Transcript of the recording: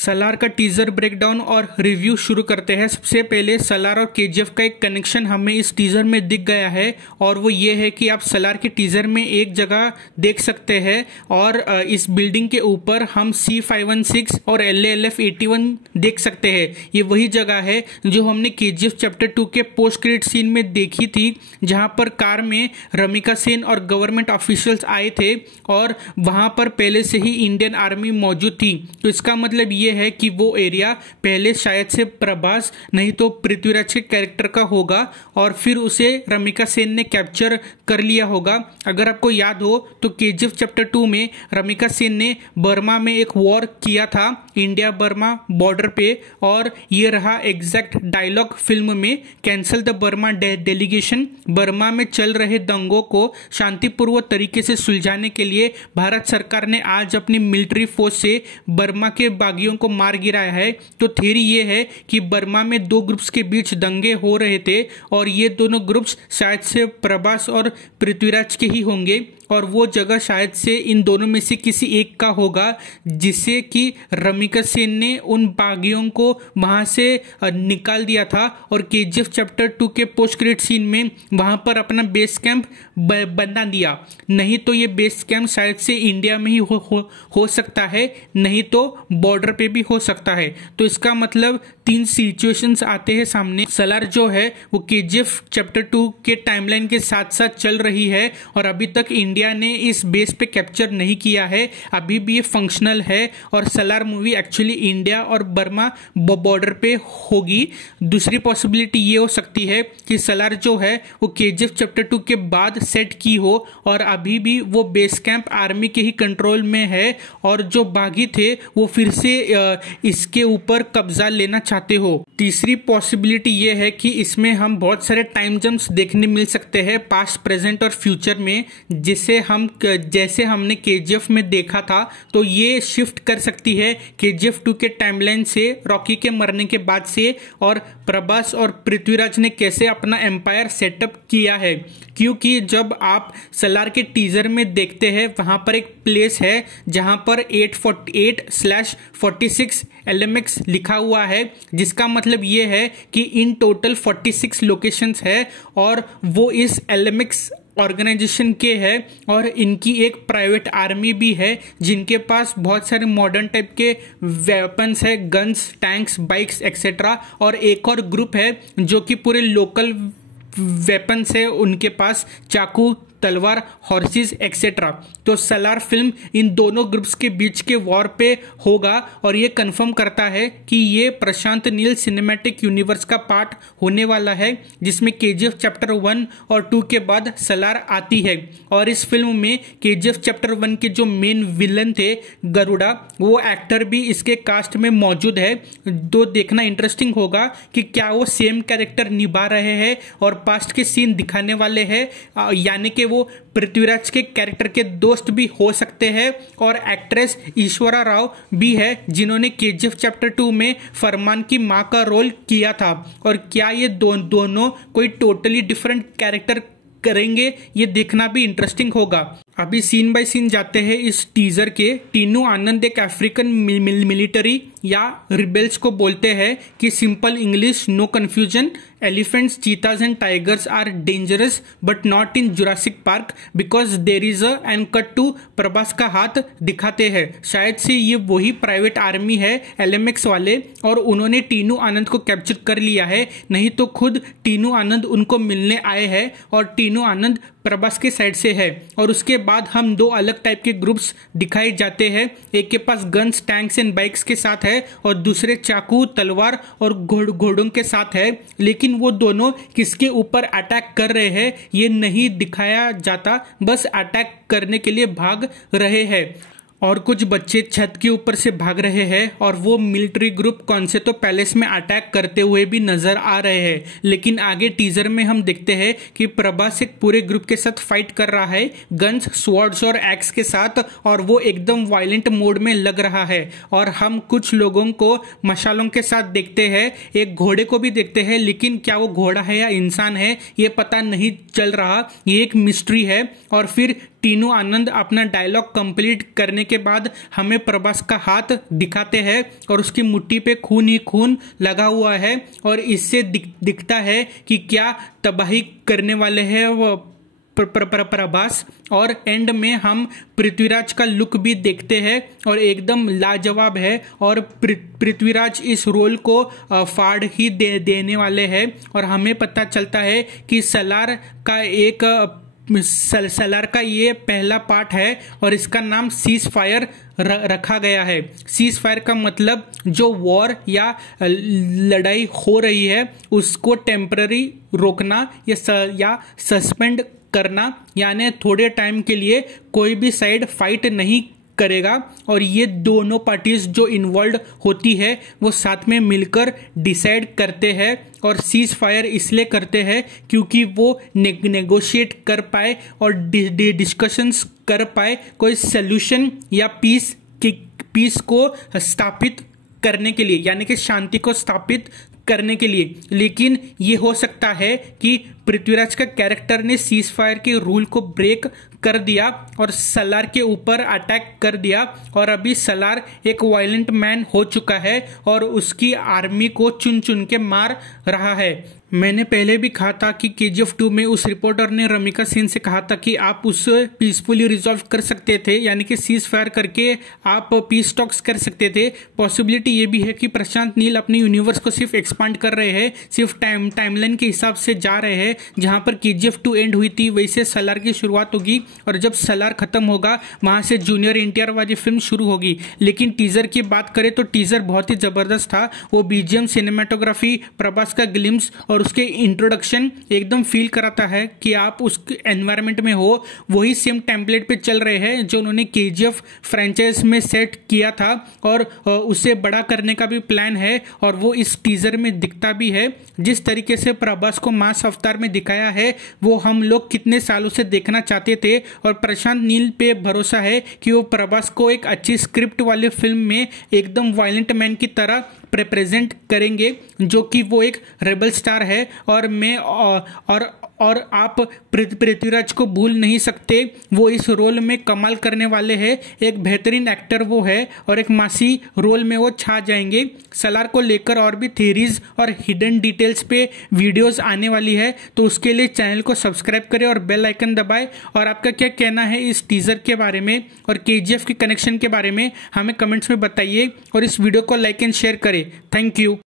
सलार का teaser breakdown और review शुरू करते हैं। सबसे पहले सलार और केजीएफ का एक कनेक्शन हमें इस टीजर में दिख गया है और वो ये है कि आप सलार के टीजर में एक जगह देख सकते हैं और इस बिल्डिंग के ऊपर हम C516 और LALF81 देख सकते हैं। ये वही जगह है जो हमने केजीएफ चैप्टर 2 के पोस्ट क्रेडिट सीन में देखी थी, जहां पर कार में रमिका सेन और गवर्नमेंट ऑफिशियल्स आए थे और वहां पर पहले से ही इंडियन आर्मी मौजूद थी। तो इसका मतलब ये है कि वो एरिया पहले शायद से प्रभास नहीं तो पृथ्वीराज के कैरेक्टर का होगा और फिर उसे रमिका सेन ने कैप्चर कर लिया होगा। अगर आपको याद हो तो केजीएफ चैप्टर 2 में रमिका सेन ने बर्मा में एक वॉर किया था, इंडिया बर्मा बॉर्डर पे, और ये रहा एग्जैक्ट डायलॉग फिल्म में। Cancel the Burma delegation. Burma में चल रहे दंगों को शांतिपूर्वक तरीके से सुलझाने के लिए भारत सरकार ने आज अपनी मिलिट्री फोर्स से बर्मा के बागियों को मार गिराया है। तो थ्योरी ये है कि बर्मा में दो ग्रुप्स के बीच दंगे हो रहे थे और ये दोनों ग्रुप्स शायद से प्रभास और पृथ्वीराज के ही होंगे और वो जगह शायद से इन दोनों में से किसी एक का होगा, जिससे कि रमिका सेन ने उन बागियों को वहां से निकाल दिया था और केजीएफ चैप्टर 2 के पोस्ट क्रेडिट सीन में वहां पर अपना बेस कैंप बना दिया। नहीं तो ये बेस कैंप शायद से इंडिया में ही हो सकता है, नहीं तो बॉर्डर पे भी हो सकता है। तो इसका मतलब तीन सिचुएशंस आते हैं सामने। सलार जो है वो केजीएफ चैप्टर 2 के टाइमलाइन के साथ साथ चल रही है और अभी तक इंडिया ने इस बेस पे कैप्चर नहीं किया है, अभी भी ये फंक्शनल है और सलार मूवी एक्चुअली इंडिया और बर्मा बॉर्डर पे होगी। दूसरी पॉसिबिलिटी ये हो सकती है कि सलार जो है वो केजीएफ चैप्टर 2 के बाद सेट की हो और अभी भी वो बेस कैंप आर्मी के ही कंट्रोल में है और जो बागी थे वो फिर से इसके ऊपर कब्जा लेना चाहते हो। तीसरी पॉसिबिलिटी ये है कि इसमें हम बहुत सारे टाइम जंप्स देखने मिल सकते हैं पास्ट, प्रेजेंट और फ्यूचर में, जैसे हमने केजीएफ में देखा था। तो ये शिफ्ट कर सकती है केजीएफ 2 के टाइमलाइन से, रॉकी के मरने के बाद से, और प्रभास और पृथ्वीराज ने कैसे अपना एम्पायर सेटअप किया है। क्योंकि जब आप सलार के टीजर में देखते हैं वहां पर एक प्लेस है जहां पर 848/46 LMX लिखा हुआ है, जिसका मतलब ये है कि इन टोटल 46 लोकेशंस है और वो इस LMX ऑर्गेनाइजेशन के है और इनकी एक प्राइवेट आर्मी भी है जिनके पास बहुत सारे मॉडर्न टाइप के वेपन्स है, गन्स, टैंक्स, बाइक्स एक्सेट्रा। और एक और ग्रुप है जो कि पूरे लोकल वेपन्स है, उनके पास चाकू, तलवार, हॉर्सेस एक्सेट्रा। तो सलार फिल्म इन दोनों ग्रुप्स के बीच के वॉर पे होगा और ये कंफर्म करता है कि ये प्रशांत नील सिनेमैटिक यूनिवर्स का पार्ट होने वाला है, जिसमें केजीएफ चैप्टर 1 और 2 के बाद सलार आती है। और इस फिल्म में केजीएफ चैप्टर 1 के जो मेन विलन थे गरुड़ा, वो एक्टर भी इसके कास्ट में मौजूद है। तो देखना इंटरेस्टिंग होगा कि क्या वो सेम कैरेक्टर निभा रहे हैं और पास्ट के सीन दिखाने वाले हैं, यानी कि वो पृथ्वीराज के कैरेक्टर के दोस्त भी हो सकते हैं। और एक्ट्रेस ईश्वरा राव भी है जिन्होंने केजीएफ चैप्टर 2 में फरमान की मां का रोल किया था। और क्या ये दोनों कोई टोटली डिफरेंट कैरेक्टर करेंगे, ये देखना भी इंटरेस्टिंग होगा। अभी सीन बाय सीन जाते हैं इस टीजर के। टीनू आनंद एक अफ्रीकन मिलिट्री या रिबेल्स को बोलते हैं कि simple English, no confusion, elephants, cheetahs and tigers are dangerous but not in Jurassic Park because there is and cut to Prabhas का हाथ दिखाते हैं। शायद से ये वही प्राइवेट आर्मी है LMX वाले और उन्होंने टीनू आनंद को कैप्चर कर लिया है, नहीं तो खुद टीनू आनंद उनको मिलने आए हैं और टीनू आनंद प्रभास के साइड से है। और उसके बाद हम दो अलग टाइप के ग्रुप्स दिखाए जाते हैं, एक के पास गन्स, टैंक्स एंड बाइक्स के साथ है और दूसरे चाकू, तलवार और घोड़ों के साथ है। लेकिन वो दोनों किसके ऊपर अटैक कर रहे हैं ये नहीं दिखाया जाता, बस अटैक करने के लिए भाग रहे हैं। और कुछ बच्चे छत के ऊपर से भाग रहे हैं और वो मिलिट्री ग्रुप कौन से तो पैलेस में अटैक करते हुए भी नजर आ रहे हैं। लेकिन आगे टीजर में हम देखते हैं कि प्रभास एक पूरे ग्रुप के साथ फाइट कर रहा है, गन्स, स्वॉर्ड्स और एक्स के साथ, और वो एकदम वायलेंट मोड में लग रहा है। और हम कुछ लोगों को मशालों के साथ देखते हैं, एक घोड़े को भी देखते हैं, लेकिन क्या वो घोड़ा है या इंसान है ये पता नहीं चल रहा, ये एक मिस्ट्री है। और फिर टीनू आनंद अपना डायलॉग कंप्लीट करने के बाद हमें प्रभास का हाथ दिखाते हैं और उसकी मुट्ठी पे खून ही खून लगा हुआ है और इससे दिखता है कि क्या तबाही करने वाले हैं वो प्रभास। और एंड में हम पृथ्वीराज का लुक भी देखते हैं और एकदम लाजवाब है और पृथ्वीराज इस रोल को फाड़ ही देने वाले हैं। और हमें पता चलता है कि सलार का ये पहला पार्ट है और इसका नाम सीज फायर रखा गया है। सीज फायर का मतलब जो वॉर या लड़ाई हो रही है उसको टेम्पररी रोकना या सस्पेंड करना, यानी थोड़े टाइम के लिए कोई भी साइड फाइट नहीं करेगा और ये दोनों पार्टीज जो इन्वॉल्व होती है वो साथ में मिलकर डिसाइड करते हैं। और सीज फायर इसलिए करते हैं क्योंकि वो नेगोशिएट कर पाए और डिस्कशंस कर पाए कोई सल्यूशन या पीस को स्थापित करने के लिए, यानी कि शांति को स्थापित करने के लिए। लेकिन ये हो सकता है कि पृथ्वीराज का कैरेक्टर ने सीज फायर के रूल को ब्रेक कर दिया और सलार के ऊपर अटैक कर दिया और अभी सलार एक वायलेंट मैन हो चुका है और उसकी आर्मी को चुन चुन के मार रहा है। मैंने पहले भी कहा था कि KGF 2 में उस रिपोर्टर ने रमिका सेन से कहा था कि आप उसे पीसफुली रिजॉल्व कर सकते थे, यानी कि सीज फायर करके आप पीस टॉक्स कर सकते थे। पॉसिबिलिटी ये भी है कि प्रशांत नील अपने यूनिवर्स को सिर्फ एक्सपांड कर रहे हैं, सिर्फ टाइमलाइन के हिसाब से जा रहे हैं। जहां पर KGF 2 एंड हुई थी वैसे सलार की शुरुआत होगी और जब सलार खत्म होगा वहां से जूनियर NTR वाली फिल्म शुरू होगी। लेकिन टीजर की बात करें तो टीजर बहुत ही जबरदस्त था। वो BGM, सिनेमाटोग्राफी, प्रभास का ग्लिम्स और उसके इंट्रोडक्शन एकदम फील कराता है कि आप उस एनवायरनमेंट में हो। वही सेम टेम्पलेट पे चल रहे हैं जो उन्होंने KGF फ्रेंचाइज में सेट किया था और उसे बड़ा करने का भी प्लान है और वो इस टीजर में दिखता भी है। जिस तरीके से प्रभास को मास अवतार में दिखाया है वो हम लोग कितने सालों से देखना चाहते थे और प्रशांत नील पे भरोसा है कि वो प्रभास को एक अच्छी स्क्रिप्ट वाली फिल्म में एकदम वायलेंट मैन की तरह प्रेजेंट करेंगे, जो कि वो एक रेबल स्टार है। और आप पृथ्वीराज को भूल नहीं सकते, वो इस रोल में कमाल करने वाले हैं। एक बेहतरीन एक्टर वो है और एक मासी रोल में वो छा जाएंगे। सलार को लेकर और भी थ्योरीज और हिडन डिटेल्स पे वीडियोस आने वाली है, तो उसके लिए चैनल को सब्सक्राइब करें और बेल आइकन दबाएं। और आपका क्या कहना है इस टीजर के बारे में और KGF के कनेक्शन के बारे में हमें कमेंट्स में बताइए और इस वीडियो को लाइक एंड शेयर करें। Thank you.